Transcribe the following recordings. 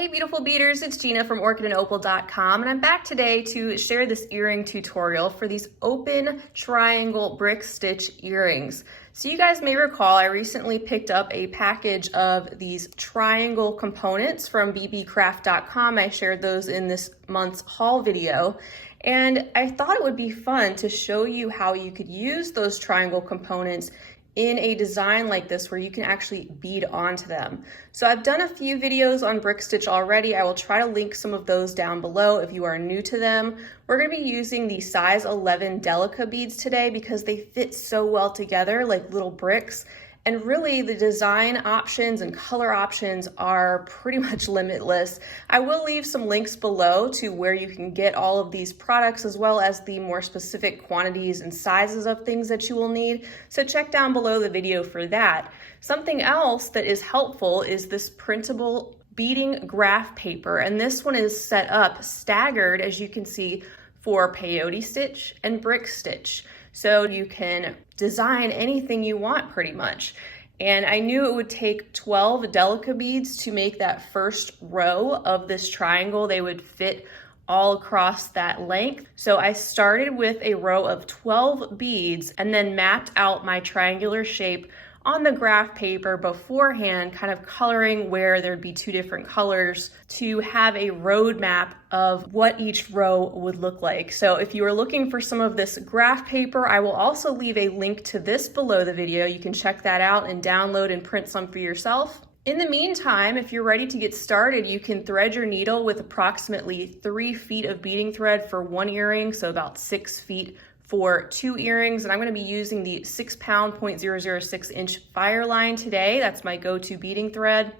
Hey beautiful beaders, it's Gina from orchidandopal.com, and I'm back today to share this earring tutorial for these open triangle brick stitch earrings. So you guys may recall I recently picked up a package of these triangle components from Beebeecraft.com. I shared those in this month's haul video. And I thought it would be fun to show you how you could use those triangle components in a design like this where you can actually bead onto them. So I've done a few videos on brick stitch already. I will try to link some of those down below if you are new to them. We're going to be using the size 11 Delica beads today because they fit so well together like little bricks. And really the design options and color options are pretty much limitless. I will leave some links below to where you can get all of these products as well as the more specific quantities and sizes of things that you will need. So check down below the video for that. Something else that is helpful is this printable beading graph paper. And this one is set up staggered, as you can see, for peyote stitch and brick stitch. So you can design anything you want pretty much. And I knew it would take 12 Delica beads to make that first row of this triangle. They would fit all across that length. So I started with a row of 12 beads and then mapped out my triangular shape on the graph paper beforehand, kind of coloring where there'd be two different colors to have a roadmap of what each row would look like. So if you are looking for some of this graph paper, I will also leave a link to this below the video. You can check that out and download and print some for yourself. In the meantime, if you're ready to get started, you can thread your needle with approximately 3 feet of beading thread for one earring, so about 6 feet for 2 earrings. And I'm going to be using the 6 pound 0.006 inch Fireline today. That's my go-to beading thread,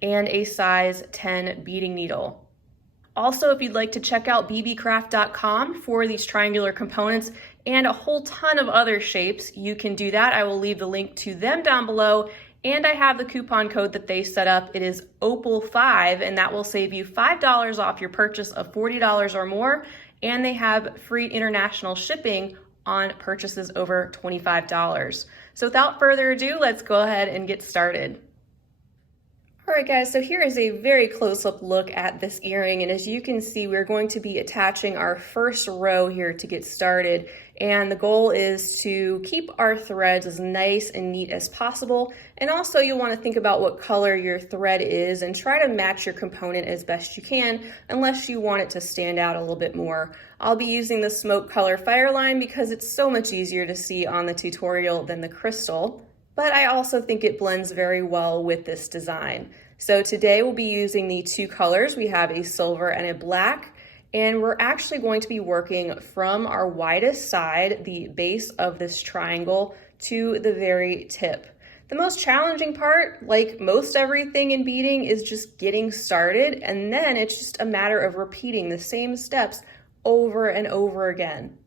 and a size 10 beading needle. Also, if you'd like to check out Beebeecraft.com for these triangular components and a whole ton of other shapes, you can do that. I will leave the link to them down below. And I have the coupon code that they set up. It is OPAL5, and that will save you $5 off your purchase of $40 or more. And they have free international shipping on purchases over $25. So without further ado, let's go ahead and get started. All right guys, so here is a very close-up look at this earring, and as you can see, we're going to be attaching our first row here to get started, and the goal is to keep our threads as nice and neat as possible, and also you'll want to think about what color your thread is and try to match your component as best you can, unless you want it to stand out a little bit more. I'll be using the smoke color Fireline because it's so much easier to see on the tutorial than the crystal. But I also think it blends very well with this design. So today we'll be using the 2 colors. We have a silver and a black, and we're actually going to be working from our widest side, the base of this triangle, to the very tip. The most challenging part, like most everything in beading, is just getting started, and then it's just a matter of repeating the same steps over and over again.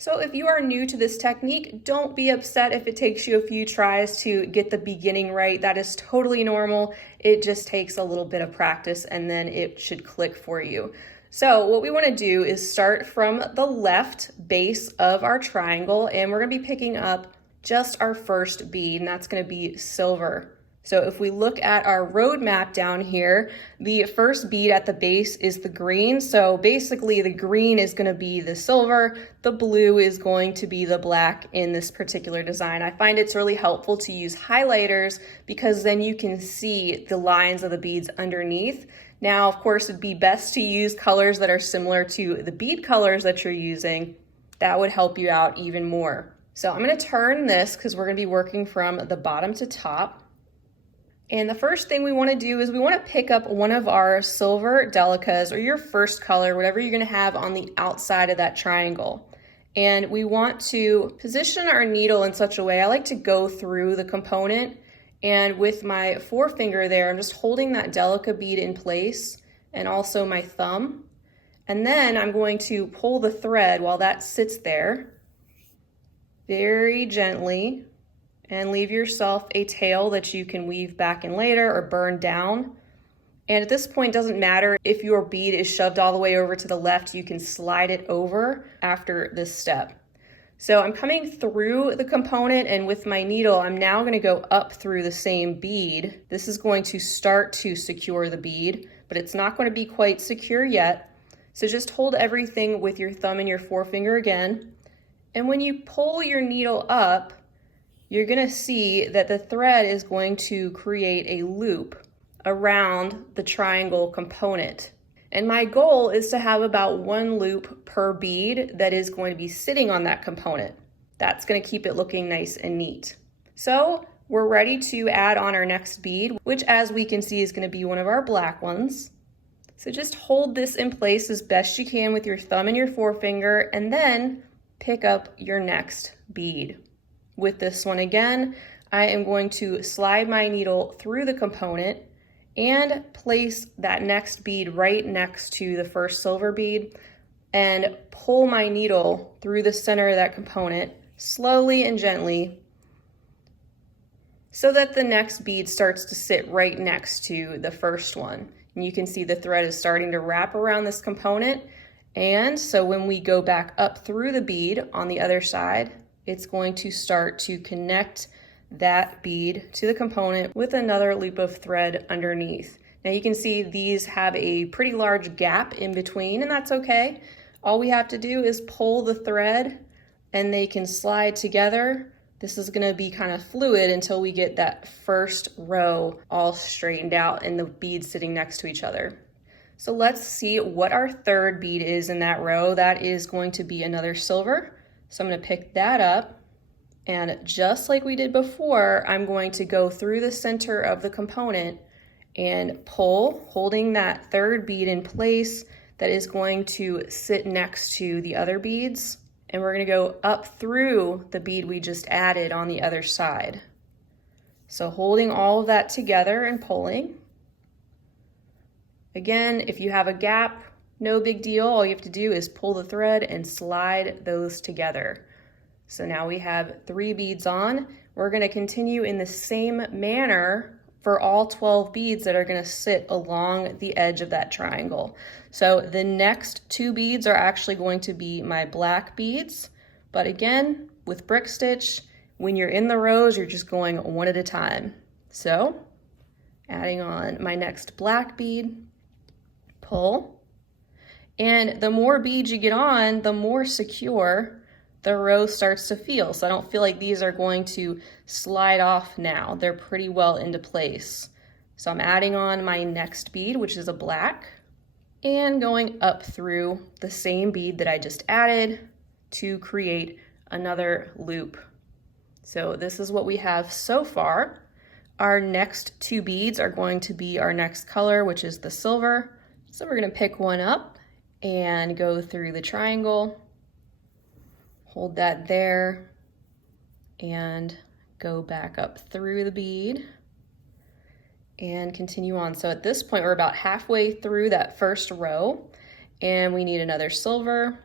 So if you are new to this technique, don't be upset if it takes you a few tries to get the beginning right. That is totally normal. It just takes a little bit of practice and then it should click for you. So what we want to do is start from the left base of our triangle, and we're going to be picking up just our first bead, and that's going to be silver. So if we look at our road map down here, the first bead at the base is the green. So basically the green is going to be the silver, the blue is going to be the black in this particular design. I find it's really helpful to use highlighters because then you can see the lines of the beads underneath. Now, of course, it'd be best to use colors that are similar to the bead colors that you're using. That would help you out even more. So I'm going to turn this because we're going to be working from the bottom to top. And the first thing we want to do is we want to pick up one of our silver Delicas, or your first color, whatever you're going to have on the outside of that triangle. And we want to position our needle in such a way, I like to go through the component, and with my forefinger there, I'm just holding that Delica bead in place, and also my thumb. And then I'm going to pull the thread while that sits there very gently, and leave yourself a tail that you can weave back in later or burn down. And at this point, it doesn't matter if your bead is shoved all the way over to the left, you can slide it over after this step. So I'm coming through the component, and with my needle, I'm now going to go up through the same bead. This is going to start to secure the bead, but it's not going to be quite secure yet. So just hold everything with your thumb and your forefinger again. And when you pull your needle up, you're going to see that the thread is going to create a loop around the triangle component. And my goal is to have about 1 loop per bead that is going to be sitting on that component. That's going to keep it looking nice and neat. So we're ready to add on our next bead, which as we can see is going to be one of our black ones. So just hold this in place as best you can with your thumb and your forefinger, and then pick up your next bead. With this one again, I am going to slide my needle through the component and place that next bead right next to the first silver bead and pull my needle through the center of that component slowly and gently so that the next bead starts to sit right next to the first one. And you can see the thread is starting to wrap around this component. And so when we go back up through the bead on the other side, it's going to start to connect that bead to the component with another loop of thread underneath. Now you can see these have a pretty large gap in between, and that's okay. All we have to do is pull the thread and they can slide together. This is gonna be kind of fluid until we get that first row all straightened out and the beads sitting next to each other. So let's see what our third bead is in that row. That is going to be another silver. So I'm gonna pick that up. And just like we did before, I'm going to go through the center of the component and pull, holding that third bead in place that is going to sit next to the other beads. And we're gonna go up through the bead we just added on the other side. So holding all of that together and pulling. Again, if you have a gap, no big deal. All you have to do is pull the thread and slide those together. So now we have 3 beads on. We're gonna continue in the same manner for all 12 beads that are gonna sit along the edge of that triangle. So the next 2 beads are actually going to be my black beads. But again, with brick stitch, when you're in the rows, you're just going one at a time. So adding on my next black bead, pull. And the more beads you get on, the more secure the row starts to feel. So I don't feel like these are going to slide off now. They're pretty well into place. So I'm adding on my next bead, which is a black, and going up through the same bead that I just added to create another loop. So this is what we have so far. Our next 2 beads are going to be our next color, which is the silver. So we're gonna pick one up and go through the triangle. Hold that there and go back up through the bead and continue on. So at this point, we're about halfway through that first row and we need another silver.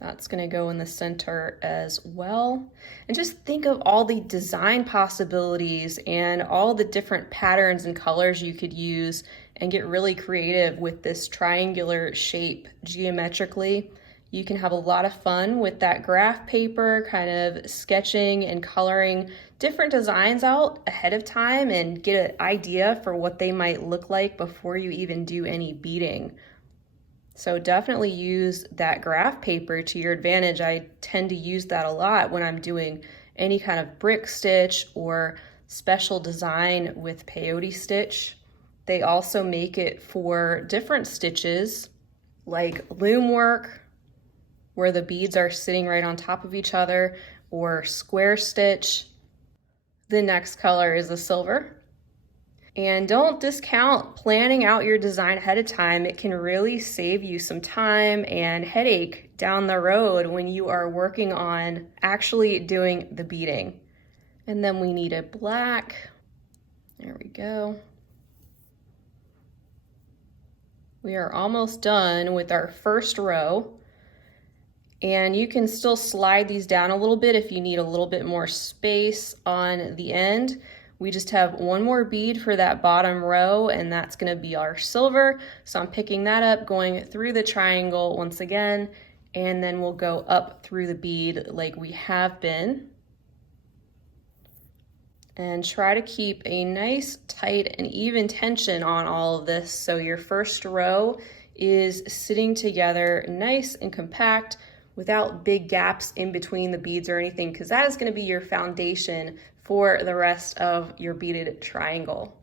That's gonna go in the center as well. And just think of all the design possibilities and all the different patterns and colors you could use and get really creative with this triangular shape geometrically. You can have a lot of fun with that graph paper, kind of sketching and coloring different designs out ahead of time and get an idea for what they might look like before you even do any beading. So definitely use that graph paper to your advantage. I tend to use that a lot when I'm doing any kind of brick stitch or special design with peyote stitch. They also make it for different stitches like loom work, where the beads are sitting right on top of each other, or square stitch. The next color is the silver. And don't discount planning out your design ahead of time. It can really save you some time and headache down the road when you are working on actually doing the beading. And then we need a black. There we go. We are almost done with our first row. And you can still slide these down a little bit if you need a little bit more space on the end. We just have one more bead for that bottom row, and that's gonna be our silver. So I'm picking that up, going through the triangle once again, and then we'll go up through the bead like we have been. And try to keep a nice, tight, and even tension on all of this so your first row is sitting together nice and compact without big gaps in between the beads or anything, because that is going to be your foundation for the rest of your beaded triangle.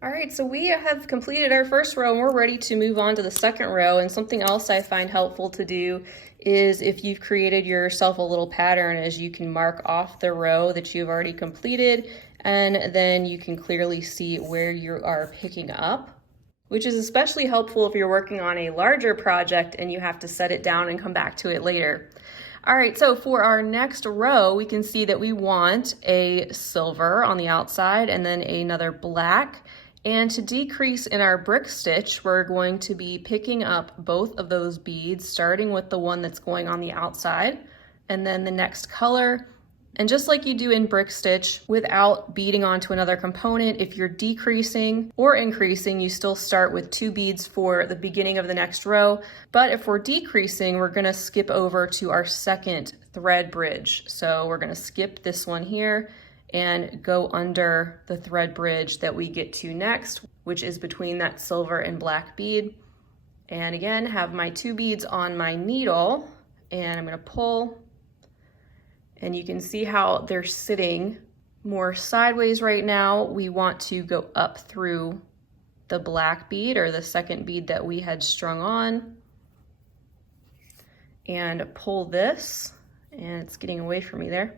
All right, so we have completed our first row and we're ready to move on to the second row. And something else I find helpful to do is if you've created yourself a little pattern, is you can mark off the row that you've already completed, and then you can clearly see where you are picking up, which is especially helpful if you're working on a larger project and you have to set it down and come back to it later. All right, so for our next row, we can see that we want a silver on the outside and then another black. And to decrease in our brick stitch, we're going to be picking up both of those beads, starting with the one that's going on the outside, and then the next color. And just like you do in brick stitch, without beading onto another component, if you're decreasing or increasing, you still start with 2 beads for the beginning of the next row. But if we're decreasing, we're gonna skip over to our second thread bridge. So we're gonna skip this one here and go under the thread bridge that we get to next, which is between that silver and black bead. And again, have my 2 beads on my needle, and I'm gonna pull, and you can see how they're sitting more sideways right now. We want to go up through the black bead, or the second bead that we had strung on, and pull this, and it's getting away from me there.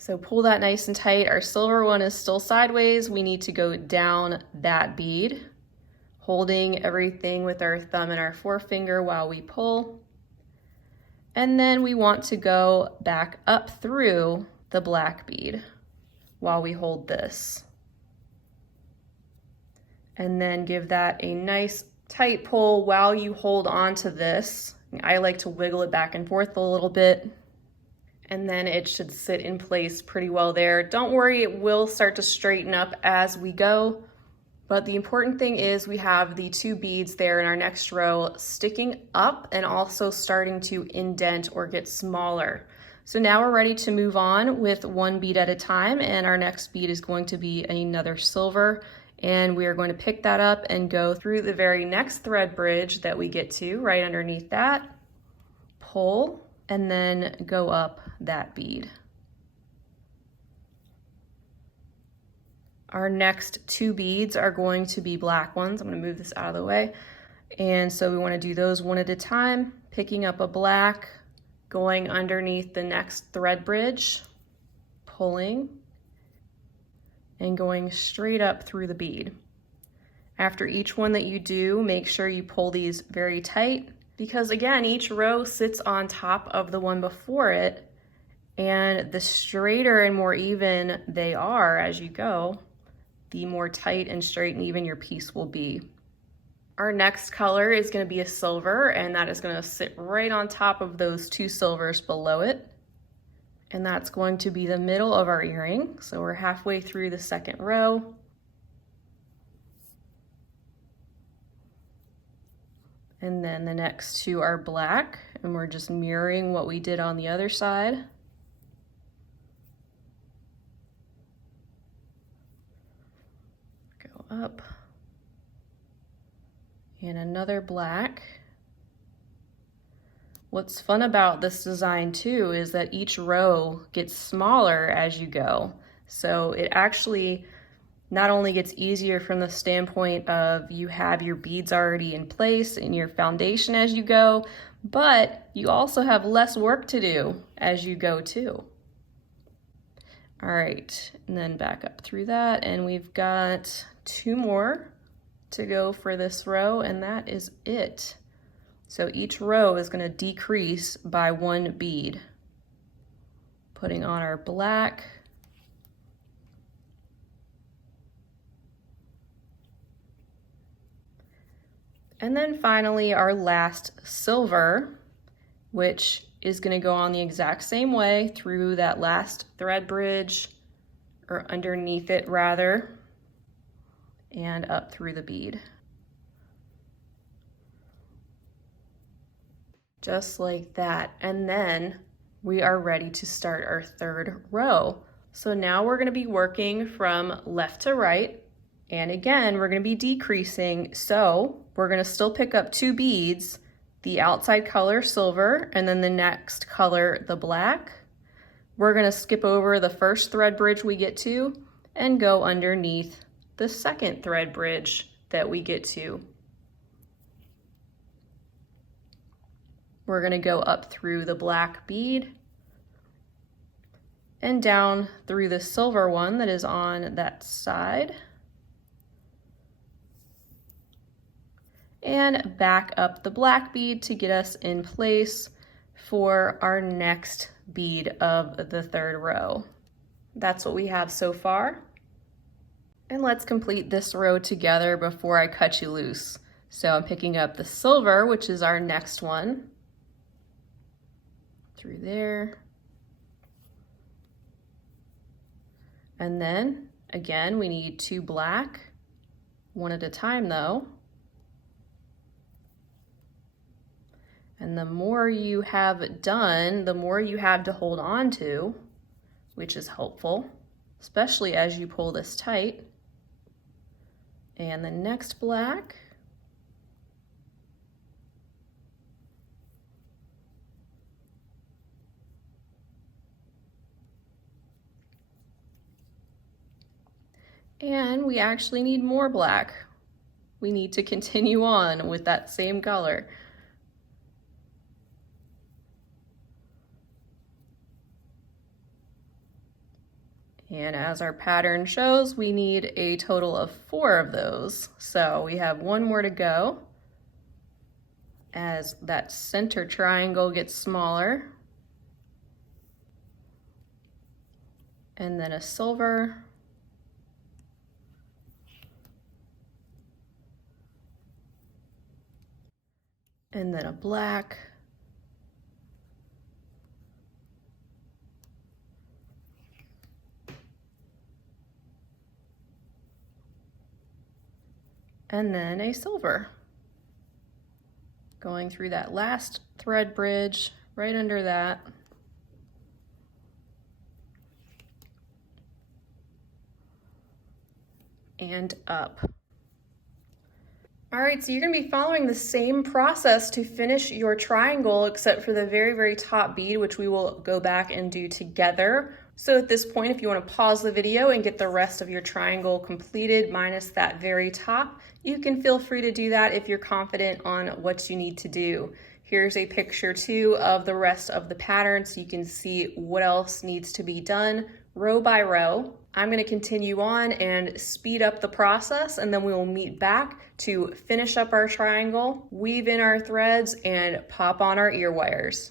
So pull that nice and tight. Our silver one is still sideways. We need to go down that bead, holding everything with our thumb and our forefinger while we pull. And then we want to go back up through the black bead while we hold this. And then give that a nice tight pull while you hold on to this. I like to wiggle it back and forth a little bit, and then it should sit in place pretty well there. Don't worry, it will start to straighten up as we go, but the important thing is we have the 2 beads there in our next row sticking up and also starting to indent or get smaller. So now we're ready to move on with 1 bead at a time, and our next bead is going to be another silver, and we are going to pick that up and go through the very next thread bridge that we get to right underneath that, pull, and then go up that bead. Our next 2 beads are going to be black ones. I'm going to move this out of the way. And so we want to do those one at a time, picking up a black, going underneath the next thread bridge, pulling, and going straight up through the bead. After each one that you do, make sure you pull these very tight, because again, each row sits on top of the one before it, and the straighter and more even they are as you go, the more tight and straight and even your piece will be. Our next color is going to be a silver, and that is going to sit right on top of those 2 silvers below it. And that's going to be the middle of our earring. So we're halfway through the second row. And then the next 2 are black, and we're just mirroring what we did on the other side. Go up. And another black. What's fun about this design too is that each row gets smaller as you go. So it actually not only gets easier from the standpoint of you have your beads already in place in your foundation as you go, but you also have less work to do as you go too. All right, and then back up through that, and we've got 2 more to go for this row, and that is it. So each row is going to decrease by 1 bead. Putting on our black. And then finally our last silver, which is going to go on the exact same way through that last thread bridge, or underneath it rather, and up through the bead. Just like that. And then we are ready to start our third row. So now we're gonna be working from left to right. And again, we're gonna be decreasing. So we're gonna still pick up 2 beads, the outside color silver, and then the next color, the black. We're gonna skip over the first thread bridge we get to and go underneath the second thread bridge that we get to. We're gonna go up through the black bead and down through the silver one that is on that side. And back up the black bead to get us in place for our next bead of the 3rd row. That's what we have so far. And let's complete this row together before I cut you loose. So I'm picking up the silver, which is our next one, through there. And then again, we need 2 black, one at a time though. And the more you have done, the more you have to hold on to, which is helpful, especially as you pull this tight. And the next black. And we actually need more black. We need to continue on with that same color. And as our pattern shows, we need a total of 4 of those. So we have 1 more to go as that center triangle gets smaller. And then a silver. And then a black. And then a silver. Going through that last thread bridge, right under that. And up. All right, so you're gonna be following the same process to finish your triangle, except for the very, very top bead, which we will go back and do together. So at this point, if you want to pause the video and get the rest of your triangle completed, minus that very top, you can feel free to do that if you're confident on what you need to do. Here's a picture too of the rest of the pattern so you can see what else needs to be done row by row. I'm going to continue on and speed up the process, and then we will meet back to finish up our triangle, weave in our threads, and pop on our ear wires.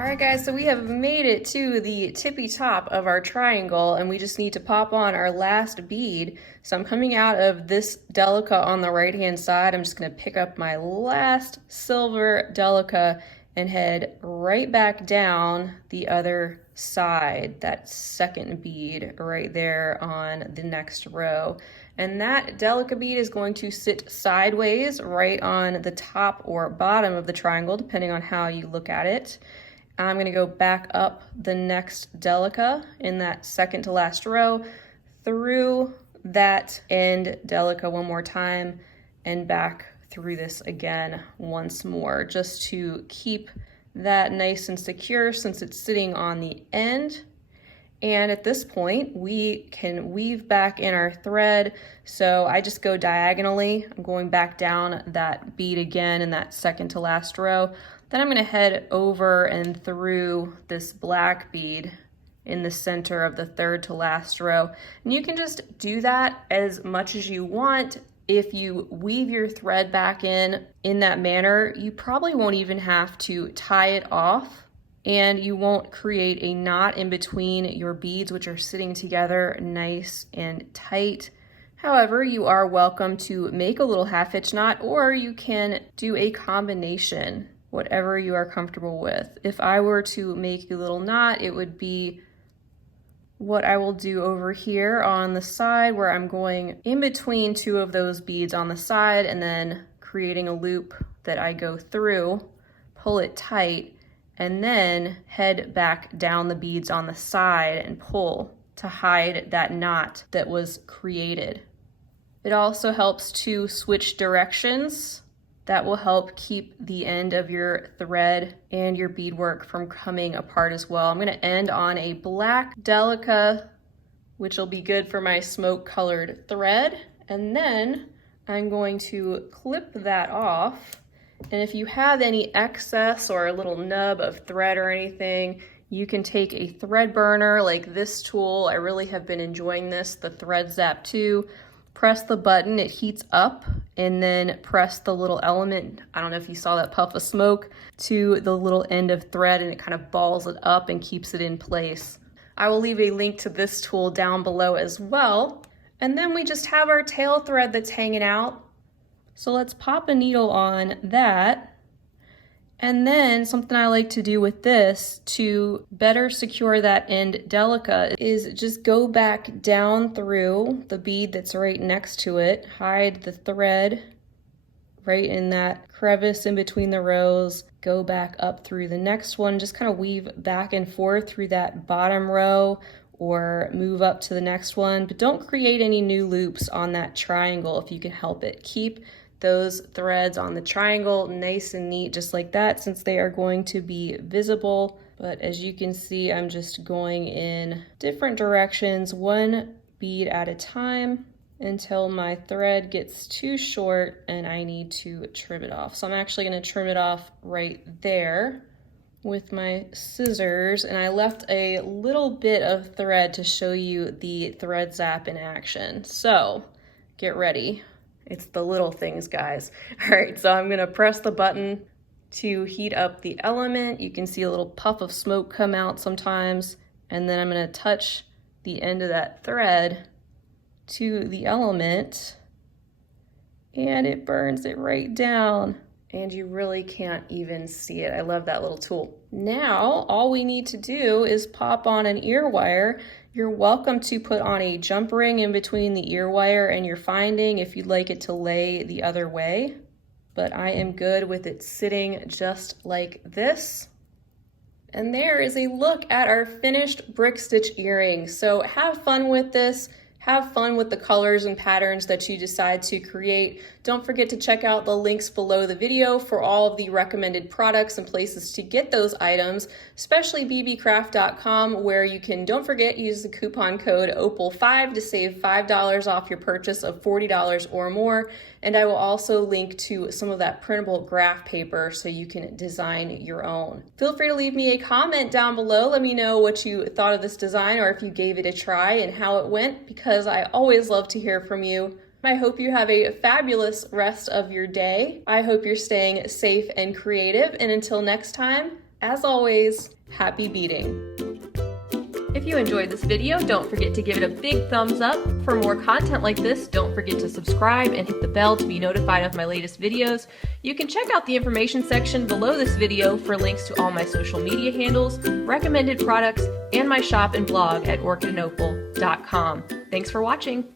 All right guys, so we have made it to the tippy top of our triangle, and we just need to pop on our last bead. So I'm coming out of this Delica on the right hand side. I'm just gonna pick up my last silver Delica and head right back down the other side, that second bead right there on the next row. And that Delica bead is going to sit sideways right on the top or bottom of the triangle, depending on how you look at it. I'm gonna go back up the next Delica in that second to last row, through that end Delica one more time, and back through this again once more, just to keep that nice and secure since it's sitting on the end. And at this point, we can weave back in our thread. So I just go diagonally. I'm going back down that bead again in that second to last row. Then I'm gonna head over and through this black bead in the center of the third to last row. And you can just do that as much as you want. If you weave your thread back in that manner, you probably won't even have to tie it off, and you won't create a knot in between your beads, which are sitting together nice and tight. However, you are welcome to make a little half-hitch knot, or you can do a combination, whatever you are comfortable with. If I were to make a little knot, it would be what I will do over here on the side, where I'm going in between two of those beads on the side and then creating a loop that I go through, pull it tight, and then head back down the beads on the side and pull to hide that knot that was created. It also helps to switch directions. That will help keep the end of your thread and your beadwork from coming apart as well. I'm going to end on a black Delica, which will be good for my smoke colored thread. And then I'm going to clip that off. And if you have any excess or a little nub of thread or anything, you can take a thread burner like this tool. I really have been enjoying this, the Thread Zap II. Press the button, it heats up, and then press the little element, I don't know if you saw that puff of smoke, to the little end of thread, and it kind of balls it up and keeps it in place. I will leave a link to this tool down below as well. And then we just have our tail thread that's hanging out. So let's pop a needle on that. And then something I like to do with this to better secure that end Delica is just go back down through the bead that's right next to it, hide the thread right in that crevice in between the rows, go back up through the next one, just kind of weave back and forth through that bottom row or move up to the next one, but don't create any new loops on that triangle if you can help it. Keep those threads on the triangle nice and neat just like that, since they are going to be visible. But as you can see, I'm just going in different directions, one bead at a time, until my thread gets too short and I need to trim it off. So I'm actually going to trim it off right there with my scissors, and I left a little bit of thread to show you the thread zap in action. So get ready. It's the little things, guys. All right, so I'm gonna press the button to heat up the element. You can see a little puff of smoke come out sometimes, and then I'm gonna touch the end of that thread to the element, and it burns it right down. And you really can't even see it. I love that little tool. Now, all we need to do is pop on an ear wire. You're welcome to put on a jump ring in between the ear wire and your finding if you'd like it to lay the other way. But I am good with it sitting just like this. And there is a look at our finished brick stitch earring. So have fun with this. Have fun with the colors and patterns that you decide to create. Don't forget to check out the links below the video for all of the recommended products and places to get those items, especially beebeecraft.com, where you can, don't forget, use the coupon code OPAL5 to save $5 off your purchase of $40 or more. And I will also link to some of that printable graph paper so you can design your own. Feel free to leave me a comment down below. Let me know what you thought of this design, or if you gave it a try and how it went, because I always love to hear from you. I hope you have a fabulous rest of your day. I hope you're staying safe and creative. And until next time, as always, happy beading. If you enjoyed this video, don't forget to give it a big thumbs up. For more content like this, don't forget to subscribe and hit the bell to be notified of my latest videos. You can check out the information section below this video for links to all my social media handles, recommended products, and my shop and blog at orchidandopal.com. Thanks for watching.